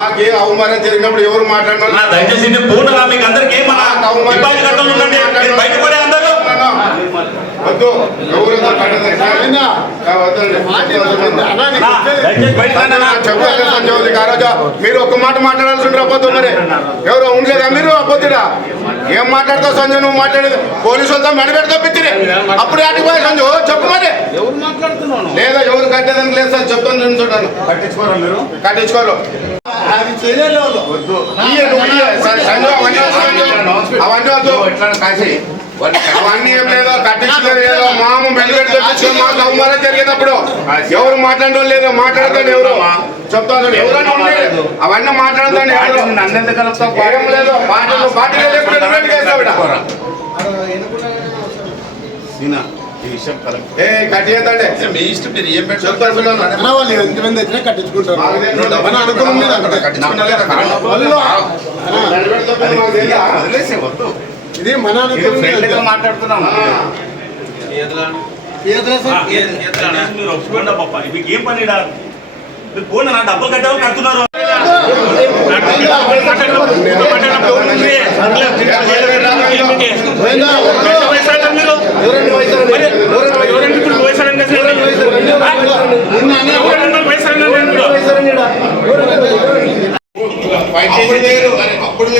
అవమానం జరిగినప్పుడు ఎవరు మాట్లాడినారు? దయచేసి పూర్ణంగా మీకు అందరికీ బయట కూడా అందరూ వద్దు ఎవరు మీరు ఒక్క మాట మాట్లాడాల్సి రాబోతు మరి ఎవరో ఉండలేదా మీరు అబ్బొద్దుడా ఏం మాట్లాడతావు సంజయ్? నువ్వు మాట్లాడేది పోలీసు వాళ్ళతో మెడబెడతా పిచ్చిరి అప్పుడు ఆటికి పోయి సంజయ్ చెప్పు మరి ఎవరు మాట్లాడుతున్నాను లేదా ఎవరు కట్టేదానికి లేదు సార్ చెప్తాను చూడాను. కట్టించుకోరా మీరు? కట్టించుకోరు అది చేయలేదు వద్దు అవన్నీ వద్దు కాసి అవన్నీ ఏం లేదో కట్టించుకోరు ఏదో మాము మెల్లిగడ్డ తెప్పించుకొని మాకు అవమానం జరిగేటప్పుడు ఎవరు మాట్లాడడం లేదు మాట్లాడతాను ఎవరు చెప్తాను ఎవరైనా ఉండేది అవన్నీ మాట్లాడతాను ఏం లేదు పార్టీలో కట్టిందండి మీ ఇష్టం మీరు ఏం చెప్తాను ఎంతమంది వచ్చినా కట్టించుకుంటారు ఇది మన మాట్లాడుతున్నాం మీరు ఒప్పుకోండి పాప మీకు ఏం పని మీరు పోనీ నా డబ్బులు కట్టాలి కడుతున్నారు అప్పుడు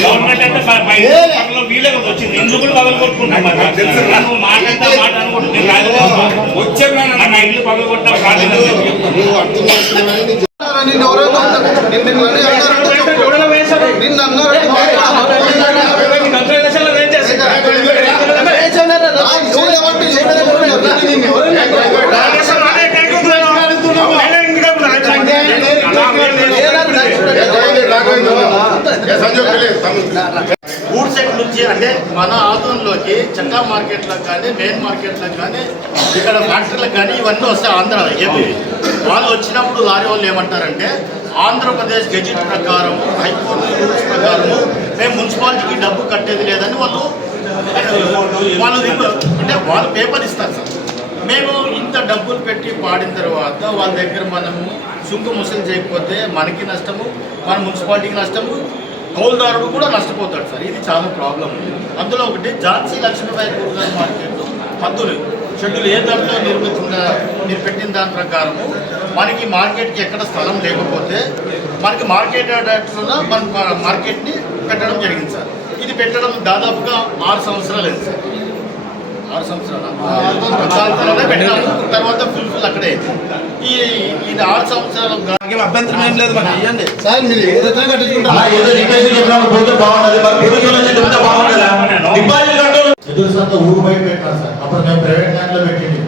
గవర్నమెంట్ అంటే వీళ్ళే వచ్చింది ఎందుకు కూడా పగలు కొట్టుకుంటాం మాట వచ్చే నా ఇల్లు పగలు కొట్టాం గూడ్ సెట్ నుంచి అంటే మన ఆధునంలోకి చక్కా మార్కెట్లకు కానీ మెయిన్ మార్కెట్లకు కానీ ఇక్కడ ఫ్యాక్టరీలకు కానీ ఇవన్నీ వస్తాయి ఆంధ్ర ఏపీ వాళ్ళు వచ్చినప్పుడు లారీ వాళ్ళు ఏమంటారంటే ఆంధ్రప్రదేశ్ గెజిట్ ప్రకారం హైకోర్టు రూల్స్ ప్రకారము మేము మున్సిపాలిటీకి డబ్బు కట్టేది లేదని వాళ్ళు అంటే వాళ్ళు పేపర్ ఇస్తారు సార్. మేము ఇంత డబ్బులు పెట్టి పాడిన తర్వాత వాళ్ళ దగ్గర మనము సుంకు ముసలు చేయకపోతే మనకి నష్టము, మన మున్సిపాలిటీకి నష్టము, కౌలుదారుడు కూడా నష్టపోతాడు సార్. ఇది చాలా ప్రాబ్లం. అందులో ఒకటి ఝాన్సీ లక్ష్మీబాయి కూరగాయల మార్కెట్ హద్దులు షెడ్యూల్ ఏ ధరలో మీరు పెట్టిన దాని ప్రకారము మనకి మార్కెట్కి ఎక్కడ స్థలం లేకపోతే మనకి మార్కెట్ యాక్ట్లో మన మార్కెట్ని పెట్టడం జరిగింది సార్. ఇది పెట్టడం దాదాపుగా 6 సంవత్సరాలు అయింది సార్. 6 సంవత్సరాలు పెట్టినాము. తర్వాత ఫుల్ అక్కడే ఇది 6 సంవత్సరాలు అభ్యంతరం ఏం లేదు మరి ఇవ్వండి సార్. మీరు ఏదైనా కట్టించుకుంటారు ఊరు బయట పెట్టినారు సార్. అప్పుడు మేము ప్రైవేట్ ల్యాండ్లో పెట్టింది.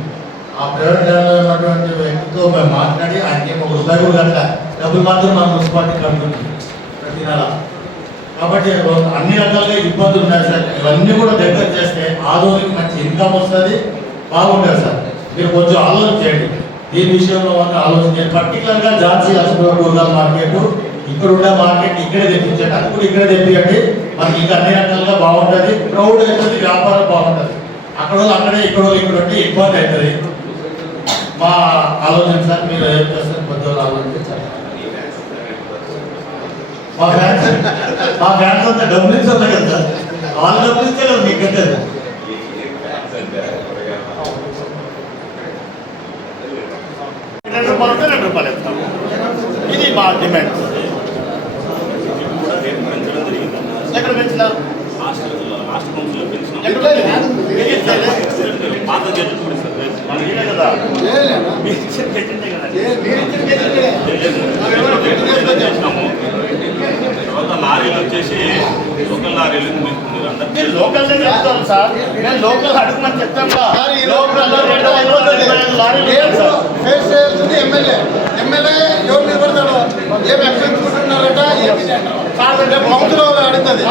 ఆ ప్రైవేట్ ల్యాండ్లో ఉన్నటువంటి వ్యక్తితో మేము మాట్లాడి ఆయనకి ₹1 కూడా కట్ట డబ్బులు మాత్రం మన మున్సిపాలిటీ కడుతుంది ప్రతి నెల. కాబట్టి అన్ని రకాలుగా ఇబ్బందులు ఉన్నాయి సార్. ఇవన్నీ కూడా దగ్గర చేస్తే ఆదోనికి మంచి ఇన్కమ్ వస్తుంది, బాగుంటుంది సార్. మీరు కొంచెం ఆలోచన చేయండి దీని విషయంలో ఆలోచించండి. పర్టికులర్గా ఝాన్సీ లక్ష్మీబాయి కూరగాయల మార్కెట్ ఇక్కడ ఉండే మార్కెట్ ఇక్కడే తెప్పించండి, అది కూడా ఇక్కడే తెప్పియండి. మనకి ఇంకా అన్ని రకాలుగా బాగుంటుంది, క్రౌడ్ అవుతుంది, వ్యాపారం బాగుంటుంది. అక్కడ వాళ్ళు అక్కడే ఇక్కడ వాళ్ళు ఇక్కడ ఉంటే ఇబ్బంది అవుతుంది. మా ఆలోచన సార్. మీరు ఏం చేస్తారు కొద్ది ఆలోచించాలి. మా ఫ్యాన్స్ అంతా డబ్బులు ఇచ్చారు కదా సార్. వాళ్ళు డబ్బులు ఇస్తే కదా మీకు కట్టేది. ₹2 ఇస్తాము. ఇది మా డిమాండ్. ఎక్కడ పెంచినారు? లారీలు వచ్చేసి లోకల్ లారీలు లోకల్ చెప్తాను సార్. నేను లోకల్ అడుగుమని చెప్తాను. ఎమ్మెల్యే ఎవరు నిలబడతాడు? ఏం ఎక్కడ అడుగుతుంది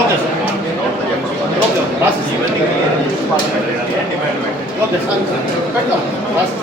ఓకే సార్ ఓకే రాసి ఓకే సార్ పెడతాం రాసి